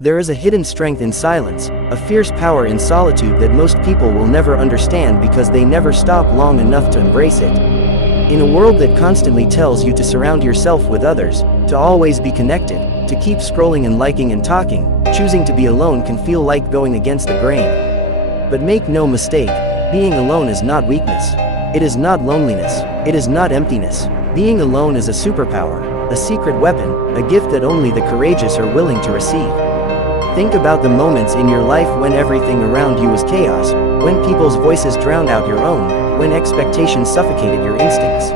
There is a hidden strength in silence, a fierce power in solitude that most people will never understand because they never stop long enough to embrace it. In a world that constantly tells you to surround yourself with others, to always be connected, to keep scrolling and liking and talking, choosing to be alone can feel like going against the grain. But make no mistake, being alone is not weakness. It is not loneliness. It is not emptiness. Being alone is a superpower, a secret weapon, a gift that only the courageous are willing to receive. Think about the moments in your life when everything around you was chaos, when people's voices drowned out your own, when expectations suffocated your instincts.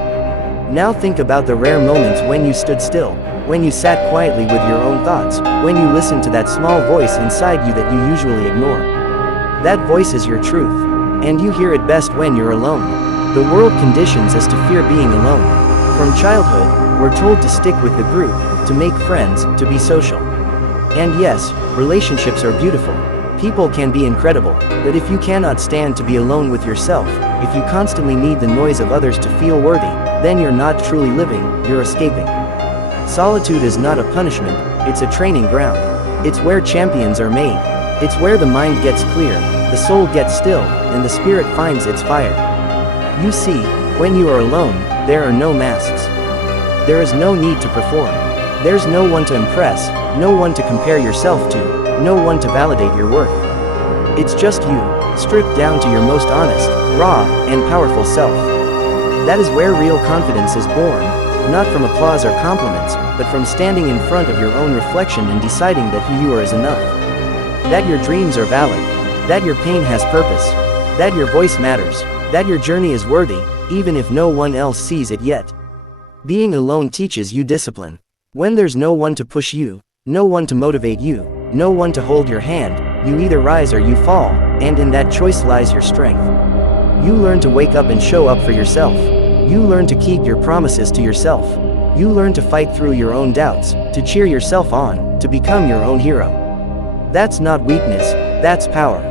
Now think about the rare moments when you stood still, when you sat quietly with your own thoughts, when you listened to that small voice inside you that you usually ignore. That voice is your truth, and you hear it best when you're alone. The world conditions us to fear being alone. From childhood, we're told to stick with the group, to make friends, to be social. And yes, relationships are beautiful. People can be incredible, but if you cannot stand to be alone with yourself, if you constantly need the noise of others to feel worthy, then you're not truly living, you're escaping. Solitude is not a punishment, it's a training ground. It's where champions are made. It's where the mind gets clear, the soul gets still, and the spirit finds its fire. You see, when you are alone, there are no masks. There is no need to perform. There's no one to impress, no one to compare yourself to, no one to validate your worth. It's just you, stripped down to your most honest, raw, and powerful self. That is where real confidence is born, not from applause or compliments, but from standing in front of your own reflection and deciding that who you are is enough. That your dreams are valid, that your pain has purpose, that your voice matters, that your journey is worthy, even if no one else sees it yet. Being alone teaches you discipline. When there's no one to push you, no one to motivate you, no one to hold your hand, you either rise or you fall, and in that choice lies your strength. You learn to wake up and show up for yourself. You learn to keep your promises to yourself. You learn to fight through your own doubts, to cheer yourself on, to become your own hero. That's not weakness, that's power.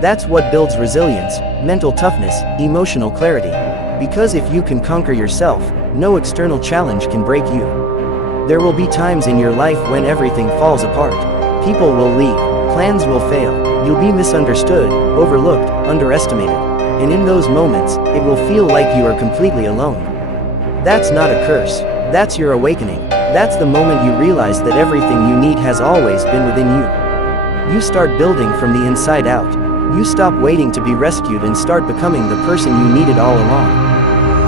That's what builds resilience, mental toughness, emotional clarity. Because if you can conquer yourself, no external challenge can break you. There will be times in your life when everything falls apart. People will leave, plans will fail, you'll be misunderstood, overlooked, underestimated. And in those moments, it will feel like you are completely alone. That's not a curse, that's your awakening. That's the moment you realize that everything you need has always been within you. You start building from the inside out. You stop waiting to be rescued and start becoming the person you needed all along.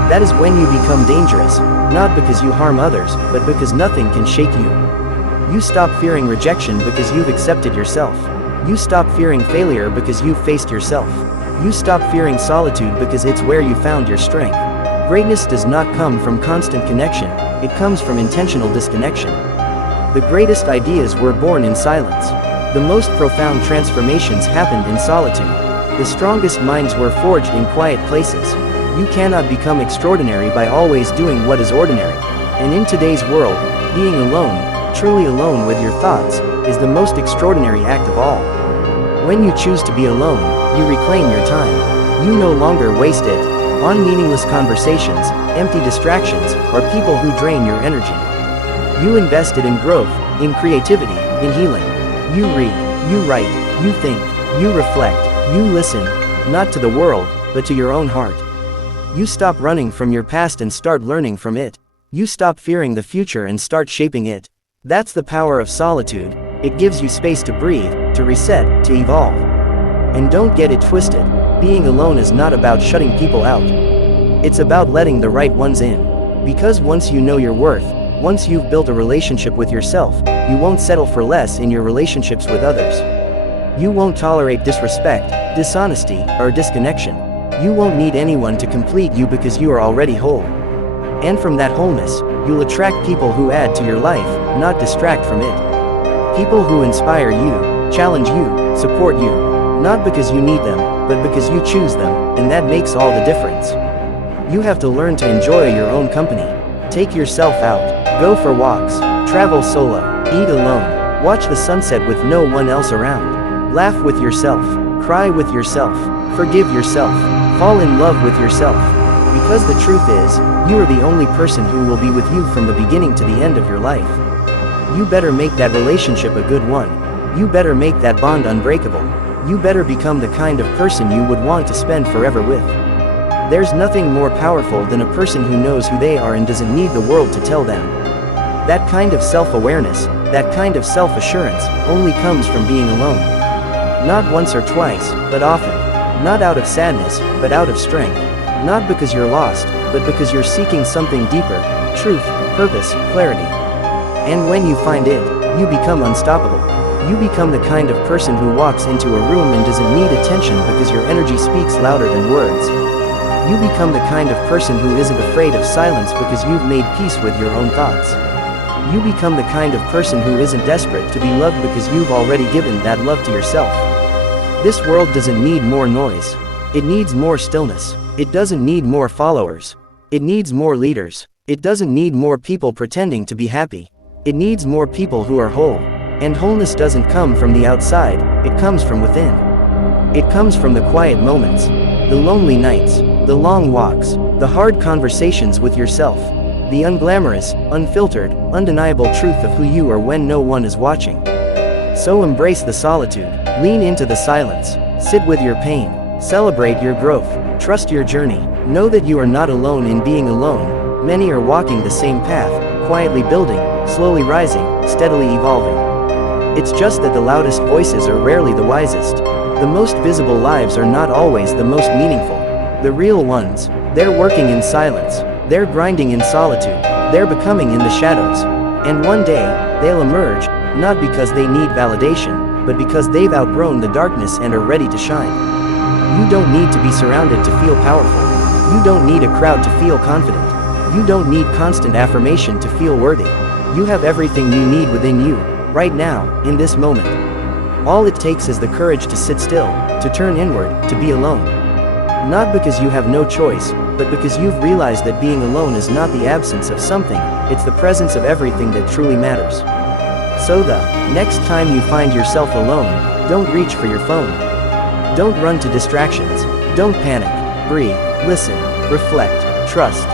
That is when you become dangerous, not because you harm others, but because nothing can shake you. You stop fearing rejection because you've accepted yourself. You stop fearing failure because you've faced yourself. You stop fearing solitude because it's where you found your strength. Greatness does not come from constant connection, it comes from intentional disconnection. The greatest ideas were born in silence. The most profound transformations happened in solitude. The strongest minds were forged in quiet places. You cannot become extraordinary by always doing what is ordinary. And in today's world, being alone, truly alone with your thoughts, is the most extraordinary act of all. When you choose to be alone, you reclaim your time. You no longer waste it on meaningless conversations, empty distractions, or people who drain your energy. You invest it in growth, in creativity, in healing. You read, you write, you think, you reflect, you listen, not to the world, but to your own heart. You stop running from your past and start learning from it. You stop fearing the future and start shaping it. That's the power of solitude. It gives you space to breathe, to reset, to evolve. And don't get it twisted. Being alone is not about shutting people out. It's about letting the right ones in. Because once you know your worth, once you've built a relationship with yourself, you won't settle for less in your relationships with others. You won't tolerate disrespect, dishonesty, or disconnection. You won't need anyone to complete you because you are already whole. And from that wholeness, you'll attract people who add to your life, not distract from it. People who inspire you, challenge you, support you, not because you need them, but because you choose them, and that makes all the difference. You have to learn to enjoy your own company. Take yourself out, go for walks, travel solo, eat alone, watch the sunset with no one else around, laugh with yourself, cry with yourself, forgive yourself, fall in love with yourself. Because the truth is, you are the only person who will be with you from the beginning to the end of your life. You better make that relationship a good one. You better make that bond unbreakable. You better become the kind of person you would want to spend forever with. There's nothing more powerful than a person who knows who they are and doesn't need the world to tell them. That kind of self-awareness, that kind of self-assurance, only comes from being alone. Not once or twice, but often. Not out of sadness, but out of strength. Not because you're lost, but because you're seeking something deeper: truth, purpose, clarity. And when you find it, you become unstoppable. You become the kind of person who walks into a room and doesn't need attention because your energy speaks louder than words. You become the kind of person who isn't afraid of silence because you've made peace with your own thoughts. You become the kind of person who isn't desperate to be loved because you've already given that love to yourself. This world doesn't need more noise. It needs more stillness. It doesn't need more followers. It needs more leaders. It doesn't need more people pretending to be happy. It needs more people who are whole. And wholeness doesn't come from the outside, it comes from within. It comes from the quiet moments, the lonely nights, the long walks, the hard conversations with yourself, the unglamorous, unfiltered, undeniable truth of who you are when no one is watching. So embrace the solitude, lean into the silence, sit with your pain, celebrate your growth, trust your journey, know that you are not alone in being alone. Many are walking the same path, quietly building, slowly rising, steadily evolving. It's just that the loudest voices are rarely the wisest. The most visible lives are not always the most meaningful. The real ones, they're working in silence, they're grinding in solitude, they're becoming in the shadows. And one day, they'll emerge, not because they need validation, but because they've outgrown the darkness and are ready to shine. You don't need to be surrounded to feel powerful. You don't need a crowd to feel confident. You don't need constant affirmation to feel worthy. You have everything you need within you, right now, in this moment. All it takes is the courage to sit still, to turn inward, to be alone. Not because you have no choice, but because you've realized that being alone is not the absence of something, it's the presence of everything that truly matters. So the next time you find yourself alone, don't reach for your phone. Don't run to distractions. Don't panic. Breathe, listen, reflect, trust.